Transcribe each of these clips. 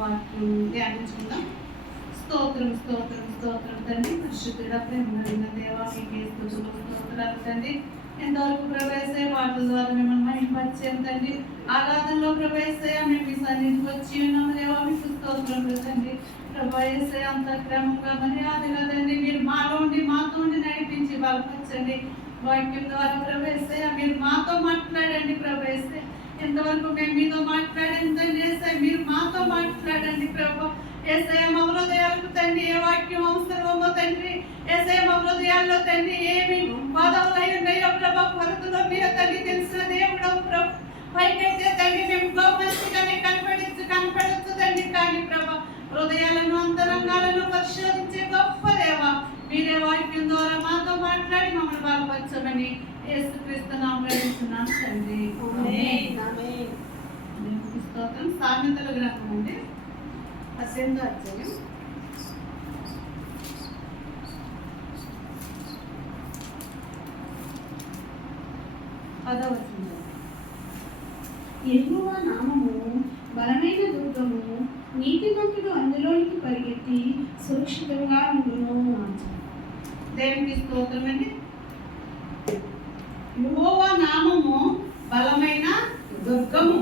వాక్యం ధ్యానించుకుందాం. స్తోత్రం స్తోత్రం స్తోత్రం తండ్రి, పరిశుద్ధుడ ప్రేమగలిగిన దేవా, మీకే స్తుతులు స్తోత్రాలు తండ్రి. ఎంతవరకు ప్రవేశే వాటి ద్వారా మిమ్మల్ని మహిమపరిచాం తండ్రి. ఆరాధనలో ప్రవేశే మేము మీ సన్నిధికి వచ్చి ఉన్నాము దేవా, మీకు స్తోత్రం తండ్రి. ప్రభాసే అంత క్రమంగా మర్యాదగా తండ్రి మీరు మాలో ఉండి మాతో ఉండి నడిపించి బలపరచండి. వాక్యం ద్వారా ప్రవేశే మీరు మాతో మాట్లాడండి. ప్రవేశే ఎంతవరకు మేము మీతో మాట్లాడండి తండ్రి. ఏసే మీరు మాతో మాట్లాడండి ప్రభు. ఏసే మా హృదయాలకు తండ్రి ఏ వాక్యం అవసరమో తండ్రి, ఏసే మా హృదయాల్లో తండ్రి ఏమి బాధలు ఉన్నాయో ప్రభు, కొరతలో మీరు తండ్రి తెలిసిన దేవుడు ప్రభు. పైకైతే తండ్రి మేము గోపంగానే కనపడచ్చు తండ్రి, కానీ ప్రభు హృదయాలను అంతరంగాలను పరిశోధించే గొప్ప దేవ మీరే వాక్యం ద్వారా మాతో మాట్లాడి మమ్మల్ని బలపరచమని యేసుక్రీస్తు నామములో అడుగుతున్నాను తండ్రి. దేవునికి స్తోత్రం. సామెతల గ్రంథం అండి 18వ అధ్యాయం 10వ వచనం. యెహోవా నామము బలమైన దుర్గము, నీతిమంతుడు అందులోనికి పరిగెత్తి సురక్షితంగా ఉండును. దేవునికి స్తోత్రం అండి. యెహోవా నామము బలమైన దుర్గము.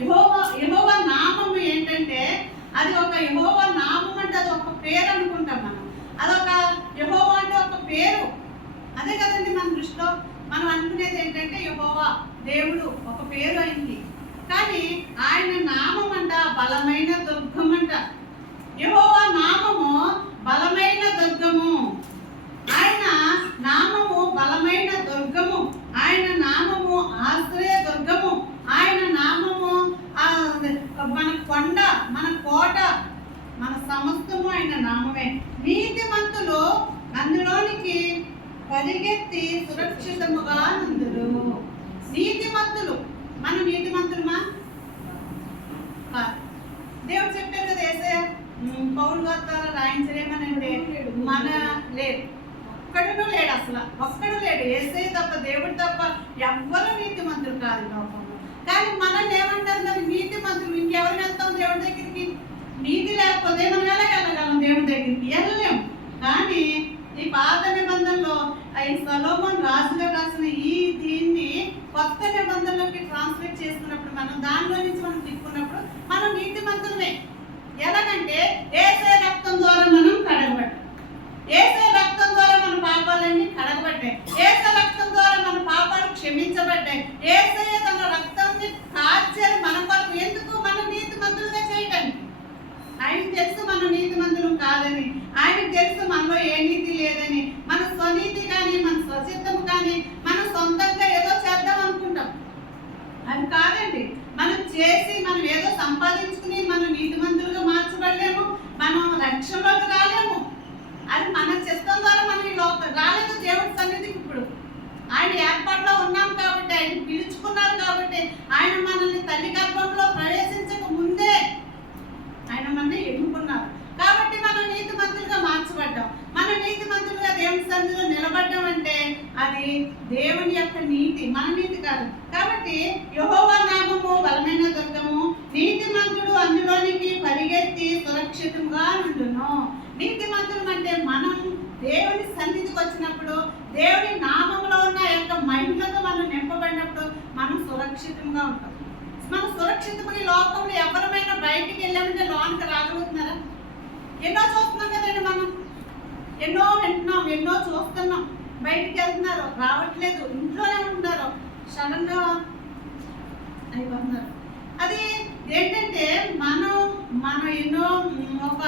యెహోవా నామము ఏంటంటే అది ఒక యెహోవా నామం అంటే అది ఒక పేరు అనుకుంటాం మనం. అదొక యెహోవా అంటే ఒక పేరు, అదే కదండి మన దృష్టిలో మనం అనుకునేది ఏంటంటే యెహోవా దేవుడు ఒక పేరు అయింది. కానీ ఆయన నామం అంట బలమైన దుర్గం అంట. యెహోవా నామము బలమైన దుర్గము. ఆయన నామము బలమైన దుర్గము. ఆయన నామము ఆశ్రయ దుర్గము. ఆయన నామము మన కొండ, మన కోట, మన సమస్తము ఆయన నామమే. నీతిమంతులు అందులోనికి పరిగెత్తి సురక్షితముగా నందురు. నీతిమంతులు, మనం నీతిమంతులమా? దేవుడు చెప్పారు కదా, యేసయ్య పౌలు గారి ద్వారా రాయించలేమనంటే మన లేదు, ఒక్కడును లేడు, అసలు ఒక్కడు లేడు. యేసయ్య తప్ప, దేవుడు తప్ప ఎవ్వరూ నీతిమంతులు కాదు లోకంలో. కానీ మనల్ని ఏమంటారు మరి నీతిమంతులు? ఇంకెవరు వెళ్తాం దేవుడి దగ్గరికి? నీతి లేకపోతే మనం ఎలా వెళ్ళగలం దేవుడి దగ్గరికి? వెళ్ళలేము. కానీ ఈ పాత నిబంధనలో ఈ సొలొమోను రాజుగా రాసిన దీన్ని కొత్త నిబంధనలోకి ట్రాన్స్లేట్ చేసుకున్నప్పుడు మనం దానిలో నుంచి మనం తిప్పుకున్నప్పుడు మనం నీతిమంతులమే. ఎలాగంటే యేసయ్య రక్తం ద్వారా మనం కడగబడ్డాం. యేసయ్య రక్తం ద్వారా మన పాపాలన్నీ కడగబడ్డాయి. యేసయ్య రక్తం ద్వారా మన పాపాలు క్షమించబడ్డాయి. యేసయ్య తన రక్తాన్ని కార్చారు మన కొరకు. ఎందుకు? మన నీతిమంతులుగా చేయడానికి. ఆయనకు తెలుసు మనం నీతిమంతులం కాదని, ఆయనకు తెలుసు మనలో ఏ నీతి లేదని. మన స్వనీతి కానీ, మన స్వచిత్తము కానీ, మనం సొంతంగా ఏదో చేద్దాం అనుకుంటాం. అది కాదండి. మనం చేసి మనం ఏదో సంపాదించుకుని మనం నీతిమంతులుగా మార్చబడలేము, మనం రక్షణలోకి రాలేము. అది మన చిత్తం ద్వారా మనం రాలేదు దేవుడి సన్నిధికి. ఇప్పుడు ఆయన ఏర్పాటులో ఉన్నాం కాబట్టి, ఆయన పిలుచుకున్నారు కాబట్టి, ఆయన మనల్ని తల్లి గర్భంలో ప్రవేశించక ముందే ఆయన మనల్ని ఎన్నుకున్నారు కాబట్టి మనం నీతిమంతులుగా మార్చబడ్డాం. మన నీతిమంతులుగా దేవుని సన్నిధిలో నిలబడ్డాం అంటే అది దేవుని యొక్క నీతి, మన నీతి కాదు. కాబట్టి యెహోవా నామము బలమైన దుర్గము, నీతిమంతుడు అందులోనికి పరిగెత్తి సురక్షితంగా ఉండును. నీతిమంతులు అంటే మనం దేవుని సన్నిధికి వచ్చినప్పుడు, దేవుని నామంలో ఉన్న యొక్క మహిమతో మనం నింపబడినప్పుడు మనం సురక్షితంగా ఉంటాం. మనం సురక్షితమైన లోకంలో ఎవరమైనా బయటికి వెళ్ళామంటే లోనికి రాగలుగుతున్నారా? ఎన్నో చూస్తున్నాం కదండి, మనం ఎన్నో వింటున్నాం, ఎన్నో చూస్తున్నాం. బయటికి వెళ్తున్నారు, రావట్లేదు, ఇంట్లోనే ఉంటున్నారు, సడన్గా అయిపోతున్నారు. అది ఏంటంటే మనం ఎన్నో ఒక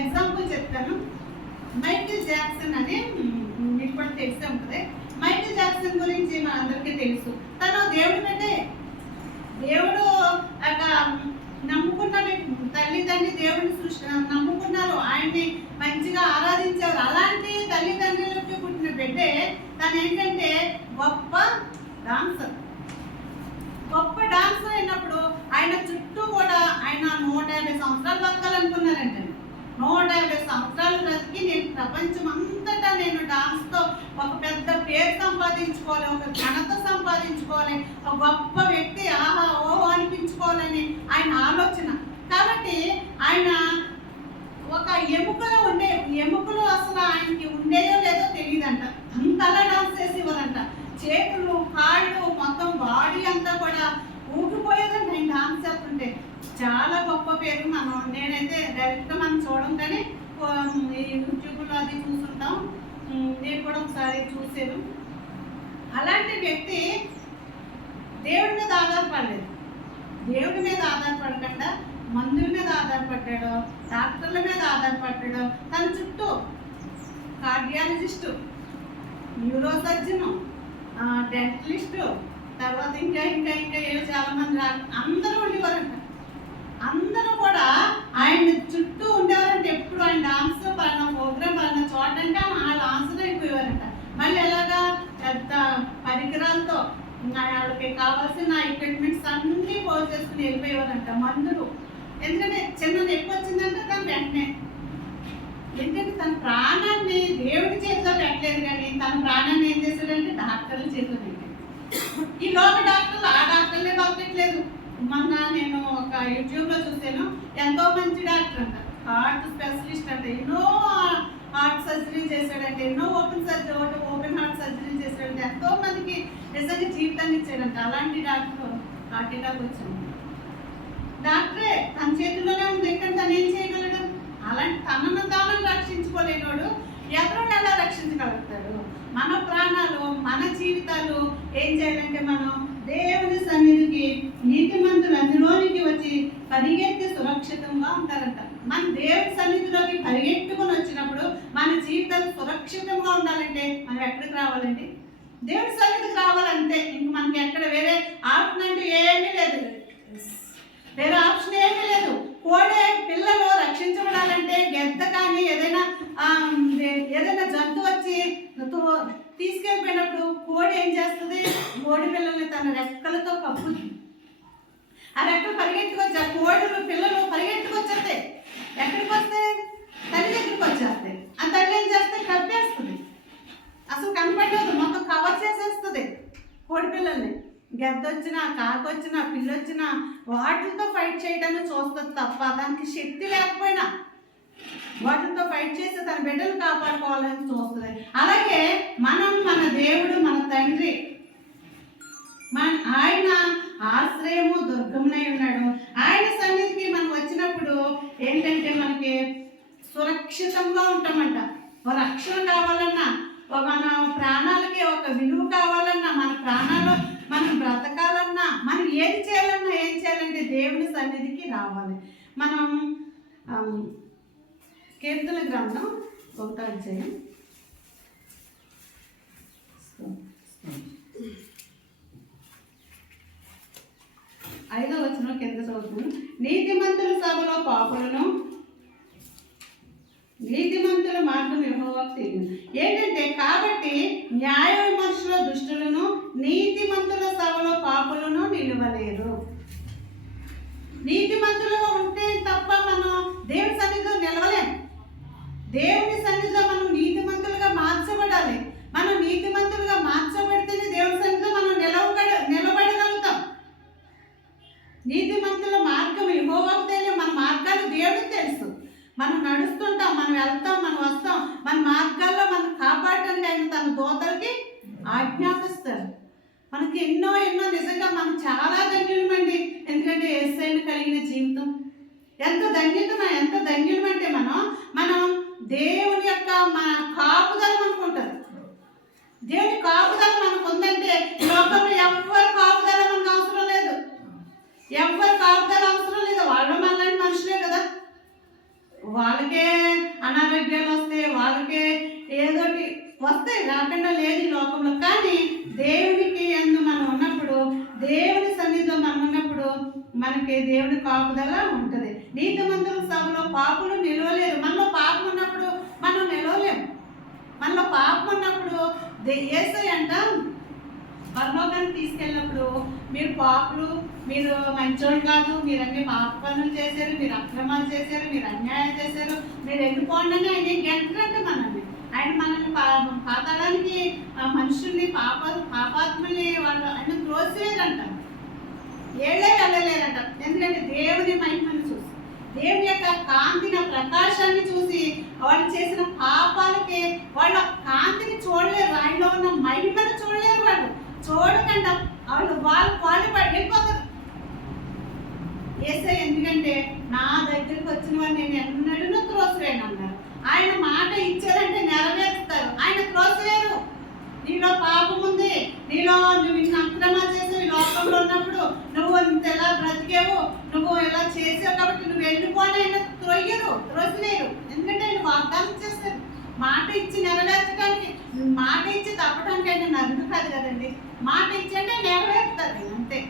ఎగ్జాంపుల్ చెప్తాను. మైకేల్ జాక్సన్ అని మీకు కూడా తెలిసే ఉంటుంది. మైకేల్ జాక్సన్ గురించి మన అందరికీ తెలుసు. తను దేవుడి కంటే దేవుడు నమ్ముకున్న తల్లిదండ్రి దేవుడిని నమ్ముకున్నారు, ఆయన్ని మంచిగా ఆరాధించారు. అలాంటి తల్లిదండ్రులకి పుట్టిన బిడ్డే తను ఏంటంటే గొప్ప డాన్సర్. అయినప్పుడు ఆయన చుట్టూ కూడా ఆయన 150 సంవత్సరాలు బతకాలనుకున్నారంటే. 150 సంవత్సరాలు బ్రతికి నేను ప్రపంచం అంతటా నేను డాన్స్తో ఒక పెద్ద పేరు సంపాదించుకోవాలి, ఒక ఘనత సంపాదించుకోవాలి, ఒక గొప్ప వ్యక్తి ఆహా ఓహో అనిపించుకోవాలని ఆయన ఆలోచన. కాబట్టి ఆయన ఒక ఎముకలు అసలు ఆయనకి ఉండేయో లేదో తెలియదంట, అంతలా డాన్స్ చేసేవారంట. చేతులు కాళ్ళు మొత్తం బాడీ అంతా కూడా ఊగిపోయేదంట ఆయన డాన్స్ చేస్తుంటే. చాలా గొప్ప పేరు. నేనైతే డైరెక్ట్గా మనం చూడం కానీ యూట్యూబ్లో అది చూస్తుంటాం. నేను కూడా ఒకసారి చూసాను. అలాంటి వ్యక్తి దేవుడి మీద ఆధారపడలేదు. దేవుడి మీద ఆధారపడకుండా మందుల మీద ఆధారపడ్డాడు, డాక్టర్ల మీద ఆధారపడ్డాడు. తన చుట్టూ కార్డియాలజిస్టు, న్యూరో సర్జను, డెంటలిస్టు, తర్వాత ఇంకా ఇంకా ఇంకా ఏదో చాలామంది అందరూ ఉండేవారంట. అందరూ కూడా ఆయన చుట్టూ ఉండేవారంటే ఎప్పుడు ఆయన డాన్స్ పలానా ప్రోగ్రామ్ పలానా చోట అంటే వాళ్ళు ఆన్సర్ అయిపోయేవారంట. మళ్ళీ ఎలాగా పెద్ద పరికరాలతో వాళ్ళకి కావాల్సిన ఎక్విప్మెంట్స్ అన్నీ పోల్ చేసుకుని వెళ్ళిపోయేవారంట మందులు. ఎందుకంటే చిన్న నొప్పి వచ్చిందంటే తను వెంటనే, ఎందుకంటే తన ప్రాణాన్ని దేవుడి చేతిలో పెట్టలేదు కానీ తన ప్రాణాన్ని ఏం చేశాడంటే డాక్టర్ల చేతిలో పెట్టాడు. ఈ లోక డాక్టర్లు ఆ డాక్టర్లే బతకట్లేదు. మొన్న నేను ఒక యూట్యూబ్లో చూసాను, ఎంతో మంచి డాక్టర్ అంట, హార్ట్ స్పెషలిస్ట్ అంట, ఎన్నో హార్ట్ సర్జరీ చేశాడంటే, ఎన్నో ఓపెన్ హార్ట్ సర్జరీ చేశాడంటే, ఎంతో మందికి నిజంగా జీవితాన్ని ఇచ్చాడంట. అలాంటి డాక్టర్ హార్ట్ అటాక్ వచ్చింది. డాక్టరే తన చేతిలోనే ఉంది, ఇక్కడ తను ఏం చేయగలడు? అలాంటి తనను తాను రక్షించుకోలేనోడు ఎవరిని ఎలా రక్షించగలుగుతాడు? మన ప్రాణాలు మన జీవితాలు ఏం చేయాలంటే మనం దేవుని సన్నిధికి నీతిమంతులు అందులోనికి వచ్చి పరిగెత్తి సురక్షితంగా ఉంటారంట. మన దేవుని సన్నిధిలోకి పరిగెత్తుకుని వచ్చినప్పుడు మన జీవితాలు సురక్షితంగా ఉండాలంటే మనం ఎక్కడికి రావాలండి? దేవుని సన్నిధికి రావాలంటే ఇంక మనకి ఎక్కడ వేరే ఆప్షన్ అంటూ ఏమీ లేదు, వేరే ఆప్షన్ ఏమీ లేదు. కోడే పిల్లలు రక్షించబడాలంటే గెద్ద కానీ ఏదైనా జంతువు వచ్చి తీసుకెళ్ళిపోయినప్పుడు కోడి ఏం చేస్తుంది? కోడి పిల్లల్ని తన రెక్కలతో కప్పుతుంది. ఆ రెక్కలు పరిగెట్టుకొచ్చి ఆ కోడిలు పిల్లలు పరిగెట్టుకొచ్చేస్తాయి. ఎక్కడికి వస్తాయి? తల్లి దగ్గరికి వచ్చేస్తాయి. ఆ తల్లి ఏం చేస్తే కప్పేస్తుంది, అసలు కనపడలేదు, మొత్తం కవర్ చేసేస్తుంది కోడి పిల్లల్ని. గెద్ద వచ్చినా కాకి వచ్చినా పిల్లి వచ్చినా వాటితో ఫైట్ చేయడానికి చూస్తుంది తప్ప దానికి శక్తి లేకపోయినా వాటితో ఫైట్ చేసి తన బిడ్డలు కాపాడుకోవాలని చూస్తుంది. అలాగే మనం మన దేవుడు మన తండ్రి ఆయన ఆశ్రయము దుర్గమునై ఉన్నాడు. ఆయన సన్నిధికి మనం వచ్చినప్పుడు ఏంటంటే మనకి సురక్షితంగా ఉంటామంట. ఒక రక్షణ కావాలన్నా, మన ప్రాణాలకి ఒక విలువ కావాలన్నా, మన ప్రాణాలు మనం బ్రతకాలన్నా, మనం ఏం చేయాలంటే దేవుని సన్నిధికి రావాలి. మనం కీర్తన గ్రంథం 1వ అధ్యాయం 5వ వచనం కింద చదువుతున్నాను. నీతిమంతుల సభలో పాపులను, నీతిమంతుల మార్గం యెహోవాకు తెలియదు. ఏంటంటే కాబట్టి న్యాయ విమర్శలో దుష్టులను, నీతిమంతుల సభలో పాపులను నిలవలేరు. నీతిమంతులుగా ఉంటే తప్ప మనం దేవుని సన్నిధిలో నిలవలేం. దేవుని సన్నిధిలో మనం నీతిమంతులుగా మార్చబడాలి. మనం నీతిమంతులుగా మార్చబడితేనే దేవుని సన్నిధిలో మనం నిలబడగలుగుతాం. నీతిమంతుల మార్గం యెహోవాకు తెలియదు. మన మార్గాలు దేవుడికి తెలుసు. మనం నడుస్తుంటాం, మనం వెళ్తాం, మనం వస్తాం. మన మార్గాల్లో మనం కాపాడటానికి ఆయన తన దూతలకి ఆజ్ఞాపిస్తారు. మనకి ఎన్నో నిజంగా మనం చాలా ధన్యులమండి. ఎందుకంటే యేసయ్యను కలిగిన జీవితం ఎంత ధన్యులమంటే మనం దేవుని యొక్క మన కాపుదల మనకు ఉంటుంది. దేవుని కాపుదల మనకు ఉందంటే లోకంలో ఎవ్వరు కాపుదల మనకు అవసరం లేదు. వాళ్ళు మనలాంటి మనుషులే కదా. వాళ్ళకే అనారోగ్యాలు వస్తాయి, వాళ్ళకే ఏదోటి వస్తాయి, రాకుండా లేదు ఈ లోకంలో. కానీ దేవునికి ఎందు మనం ఉన్నప్పుడు, దేవుని సన్నిధిలో మనం ఉన్నప్పుడు మనకి దేవుని కాపుదల ఉంటుంది. నీతిమంతుల సభలో పాపులు నిలవలేరు. మనలో పాపం ఉన్నప్పుడు మనం నిలవలేము. మనలో పాపం ఉన్నప్పుడు యేసయ్య అంట పరలోకానికి తీసుకెళ్ళినప్పుడు, మీరు పాపులు, మీరు మంచోళ్ళు కాదు, మీరు అన్ని పాప పనులు చేశారు, మీరు అక్రమాలు చేశారు, మీరు అన్యాయం చేశారు, మీరు వెళ్ళిపోండి అని ఆయన గెంటరంటే మనల్ని పాతాళానికి మనుషుల్ని పాపాత్మల్ని ఆయన త్రోసివేరంట. వెళ్ళలేరంట. ఎందుకంటే దేవుని మహిమను చూసి, దేవుని యొక్క వాళ్ళు చేసిన పాపాలకి వాళ్ళ కాంతిని చూడలేరు, ఆయనలో ఉన్న మహిమను చూడలేరు. వాళ్ళు చూడకుండా వాళ్ళు వెళ్ళిపోతారు. యేసయ్య ఎందుకంటే నా దగ్గరికి వచ్చిన వారు నేను ఎన్నడూ త్రోసివేయను అన్నారు. ఆయన మాట ఇచ్చారంటే నెరవేరుస్తారు, ఆయన త్రోసివేయరు. నీలో పాపం ఉంది, నీలో నువ్వు ఇన్ని అక్రమాలు చేసావు, ఈ లోకంలో ఉన్నప్పుడు నువ్వు ఇంత ఎలా బ్రతికేవు, నువ్వు ఎలా చేసావు కాబట్టి నువ్వు వెళ్ళిపోని ఆయన త్రోసివేయరు. ఎందుకంటే ఆయన వాగ్దానం చేస్తారు. మాట ఇచ్చి నెరవేర్చడానికి, మాట ఇచ్చి తప్పడానికి ఆయన నరుడు కాదు కదండి. మాట ఇచ్చి అంటే నెరవేరుతారు అంతే,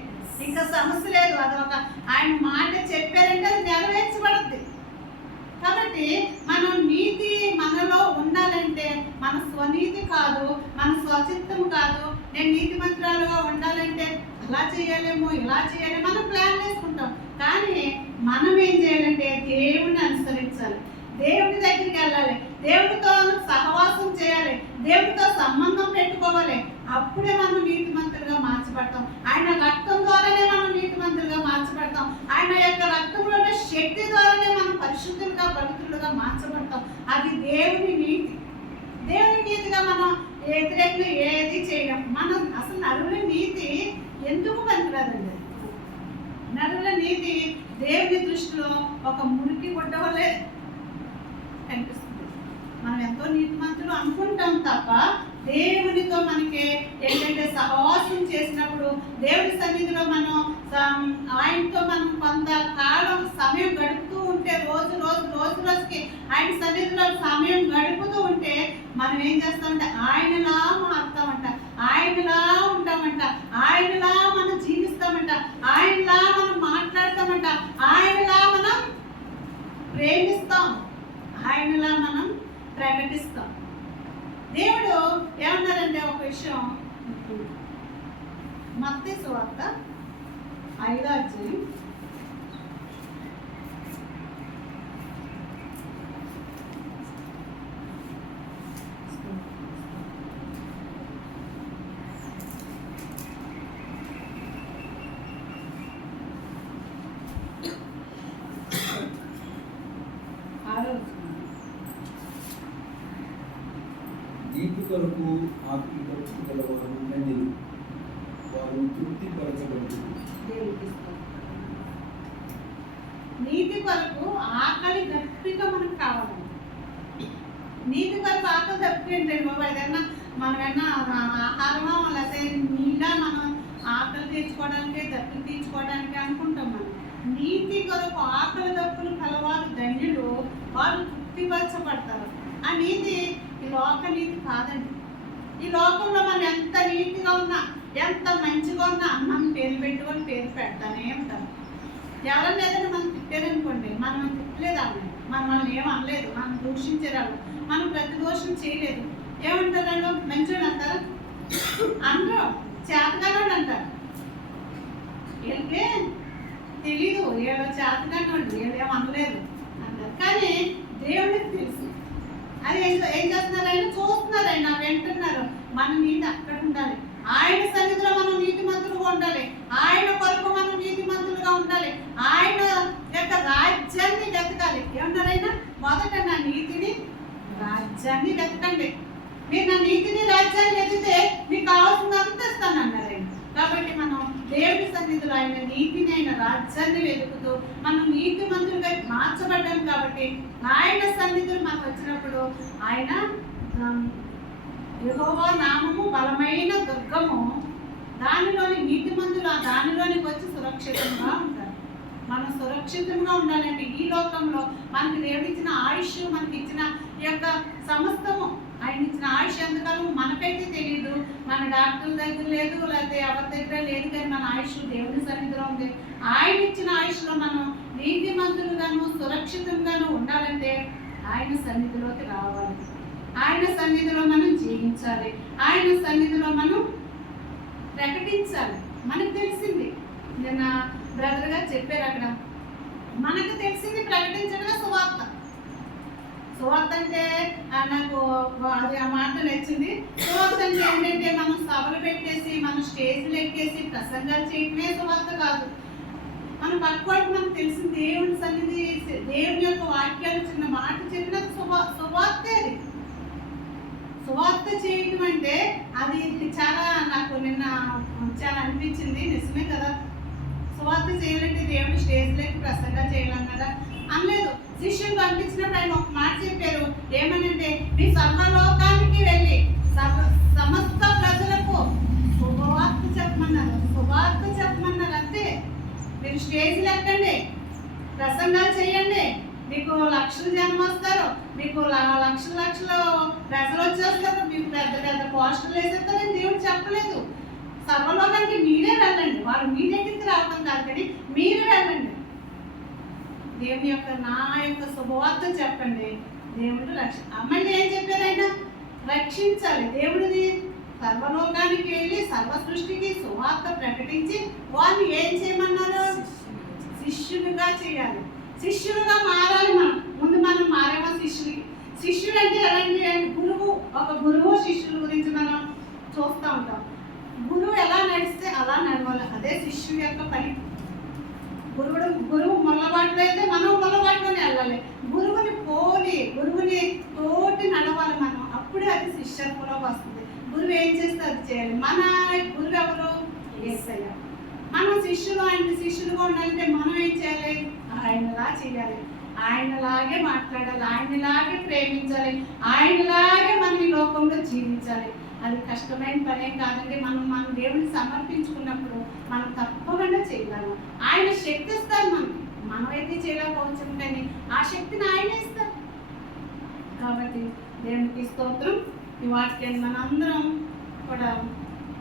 ఇంకా సమస్య లేదు. అదొక ఆయన మాట చెప్పారంటే అది నెరవేర్చబడుద్ది. కాబట్టి మనం నీతి మనలో ఉండాలంటే మన స్వనీతి కాదు, మన స్వచిత్తం కాదు. నేను నీతి మంత్రాలుగా ఉండాలంటే అలా చేయాలేమో ఇలా చేయాలి మనం ప్లాన్ వేసుకుంటాం. కానీ మనం ఏం చేయాలంటే దేవుడిని అనుసరించాలి, దేవుడి దగ్గరికి వెళ్ళాలి, దేవుడితో సహవాసం చేయాలి, దేవుడితో సంబంధం పెట్టుకోవాలి. అప్పుడే మనం నీతిమంతులుగా మార్చబడతాం. ఆయన రక్తం ద్వారానే మనం నీతిమంతులుగా మార్చబడతాం. ఆయన యొక్క రక్తంలో ఉన్న శక్తి ద్వారానే మనం పరిశుద్ధులుగా పవిత్రులుగా మార్చబడతాం. అది దేవుని నీతి. దేవుని నీతిగా మనం వ్యతిరేకంగా ఏది చేయడం. మనం అసలు నరుల నీతి ఎందుకు పనికిరాదండి? నరుల నీతి దేవుని దృష్టిలో ఒక మురికి గుడ్డ వల్లే కనిపిస్తుంది. మనం ఎంతో నీతిమంతులు అనుకుంటాం తప్ప దేవునితో మనకి ఏంటంటే సహవాసం చేసినప్పుడు దేవుడి సన్నిధిలో మనం ఆయనతో మనం కొంతకాలం సమయం గడుపుతూ ఉంటే, రోజుకి ఆయన సన్నిధిలో సమయం గడుపుతూ ఉంటే మనం ఏం చేస్తామంటే ఆయనలా మారుతామంట, ఆయనలా ఉంటామంట, ఆయనలా మనం జీవిస్తామంట, ఆయనలా మనం మాట్లాడతామంట, ఆయనలా మనం ప్రేమిస్తాం, ఆయనలా మనం ప్రకటిస్తాం. దేవుడు ఏమన్నారంటే ఒక విషయం, మత్తయి సువార్త 5వ అధ్యాయం 6వ నీతి కొరకు ఆకలి పరచుకోగలవారు ధన్యులు, వారు తృప్తిపరచబడుతుంది. నీతి కొరకు ఆకలి గట్టిగా మనకు కావాలండి. నీతి కొరకు ఆకలి తప్పి ఏంటండి బాబా? ఏదైనా మనం ఏమన్నా ఆహారమా లేకపోతే నీళ్ళ మనం ఆకలి తీర్చుకోవడానికి దప్పి తీర్చుకోవడానికి అనుకుంటాం. మనం నీతి కొరకు ఆకలి దప్పులు కలవారు ధన్యులు, వారు తృప్తిపరచబడతారు. ఆ నీతి ఈ లోక నీతి కాదండి. ఈ లోకంలో మనం ఎంత నీతిగా ఉన్నా, ఎంత మంచిగా ఉన్నా మనం పేరు పెట్టుకొని పేరు పెడతానే ఉంటాం. ఎవరన్నా ఏదైనా మనం తిట్టారనుకోండి, మనం తిట్టలేదాన్ని, మనల్ని ఏం అనలేదు, మనం దూషించేరాళ్ళు, మనం ప్రతి దోషం చేయలేదు, ఏమంటారు? మంచోడు అంటారు, అందరూ చేతగానోడు అంటారు. వీళ్ళకే తెలీదు, వీళ్ళు చేతగానోడు, వీళ్ళు ఏం అనలేదు అంటారు. కానీ దేవుడికి తెలుసు. అది ఏం చేస్తున్నారు? ఆయన చూస్తున్నారు, ఆయన వింటున్నారు. మన నీతి అక్కడ ఉండాలి. ఆయన సన్నిధిలో మనం నీతిమంతులుగా ఉండాలి. ఆయన కొరకు మనం నీతిమంతులుగా ఉండాలి. ఆయన యొక్క రాజ్యాన్ని వెతకాలి. ఏమన్నారైనా? మొదట నా నీతిని రాజ్యాన్ని వెతకండి. మీరు నా నీతిని రాజ్యాన్ని వెతికితే మీకు కావాల్సినంత ఇస్తానన్నారు ఆయన. కాబట్టి మనం దేవుడి సన్నిధిలో ఆయన నీతిని, ఆయన రాజ్యాన్ని వెతుకుతూ మనం నీతిమంతులుగా మార్చబడ్డాం. కాబట్టి ఆయన సన్నిధులు మనకు వచ్చినప్పుడు ఆయన యెహోవా నామము బలమైన దుర్గము, దానిలోని నీతిమంతులు ఆ దానిలోనికి వచ్చి సురక్షితంగా ఉంటారు. మనం సురక్షితంగా ఉండాలంటే ఈ లోకంలో మనకి దేవుడు ఇచ్చిన ఆయుష్, మనకి ఇచ్చిన ఈ యొక్క సమస్తము, ఆయన ఇచ్చిన ఆయుష్ ఎంతకాలం మనకైతే తెలియదు. మన డాక్టర్ల దగ్గర లేదు, లేకపోతే ఎవరి దగ్గర లేదు. కానీ మన ఆయుష్ దేవుని సన్నిధిలో ఉంది. ఆయన ఇచ్చిన ఆయుష్లో మనం నీతిమంతులుగాను సురక్షితంగాను ఉండాలంటే ఆయన సన్నిధిలోకి రావాలి. ఆయన సన్నిధిలో మనం జీవించాలి. ఆయన సన్నిధిలో మనం ప్రకటించాలి. మనకు తెలిసింది, నిన్న బ్రదర్ గారు చెప్పారు, అక్కడ మనకు తెలిసింది ప్రకటించడమే సువార్త. సువార్త అంటే నాకు అది ఆ మాట నచ్చింది. సువార్త అంటే ఏంటంటే మనం సభలు పెట్టేసి, మనం స్టేజ్లు ఎక్కేసి ప్రసంగాలు చేయటమే సువార్త కాదు. మన పక్కవాడికి మనకు తెలిసిన దేవుని సన్నిధి, దేవుని యొక్క వాక్యాలు చిన్న మాట చెప్పిన సువార్త. సువార్త చేయటం అంటే అది చాలా నాకు నిన్న చాలా అనిపించింది. నిజమే కదా, సువార్త చేయాలంటే దేవుడు స్టేజ్లోకి ప్రసంగా చేయాలన్నారా అనలేదు. శిష్యులు పంపించినప్పుడు ఆయన ఒక మాట చెప్పారు, ఏమనంటే మీ సర్వలోకానికి వెళ్ళి సమస్త ప్రజలకు శుభవార్త చెప్పమన్నారు. శుభవార్త చెప్పమన్నారు అంతే. మీరు స్టేజ్లు ఎక్కండి, ప్రసంగాలు చేయండి, మీకు లక్షల జనం వస్తారు, మీకు లక్షల ప్రజలు వచ్చేస్తారు, మీకు పెద్ద పెద్ద పోస్టర్లు వేసేస్తారని దేవుడు చెప్పలేదు. సర్వలోకానికి మీరే వెళ్ళండి, వాళ్ళు మీ దగ్గరికి రావడం కాదు కానీ మీరు వెళ్ళండి. దేవుని యొక్క నా యొక్క శుభవార్త చెప్పండి. దేవుడు మళ్ళీ ఏం చెప్పారు ఆయన? రక్షించాలి. దేవుడిది సర్వలోకానికి వెళ్ళి సర్వ సృష్టికి సువార్త ప్రకటించి వాళ్ళు ఏం చేయమన్నారు? శిష్యులుగా చేయాలి. శిష్యులుగా మారాలి. ముందు మనం మారేమో శిష్యులకి. శిష్యుడు అంటే ఎలాంటి గురువు, ఒక గురువు శిష్యుల గురించి మనం చూస్తూ ఉంటాం. గురువు ఎలా నడిస్తే అలా నడవాలి, అదే శిష్యుడి యొక్క పని. గురువు ముళ్ళబాటులో అయితే మనం ముళ్ళబాటులోనే వెళ్ళాలి. గురువుని తోటి నడవాలి మనం, అప్పుడే అది శిష్యత్వంలో వస్తుంది. గురువు ఏం చేస్తే అది చేయాలి. మన గురువు ఎవరు? యేసయ్య. మనం శిష్యులుగా ఉండాలంటే మనం ఏం చేయాలి? ఆయనలా చేయాలి, ఆయనలాగే మాట్లాడాలి, ఆయనలాగే ప్రేమించాలి, ఆయనలాగే మనం ఈ లోకంలో జీవించాలి. అది కష్టమైన పనేం కాదండి. మన దేవుడిని సమర్పించుకున్నప్పుడు మనం తప్పకుండా చేయగలం. ఆయన శక్తి ఇస్తారు మనమైతే చేయలేకపోవచ్చు, కానీ ఆ శక్తిని ఆయనే ఇస్తారు. కాబట్టి దేవునికి స్తోత్రం. ఈ వాక్యాన్ని మనందరం కూడా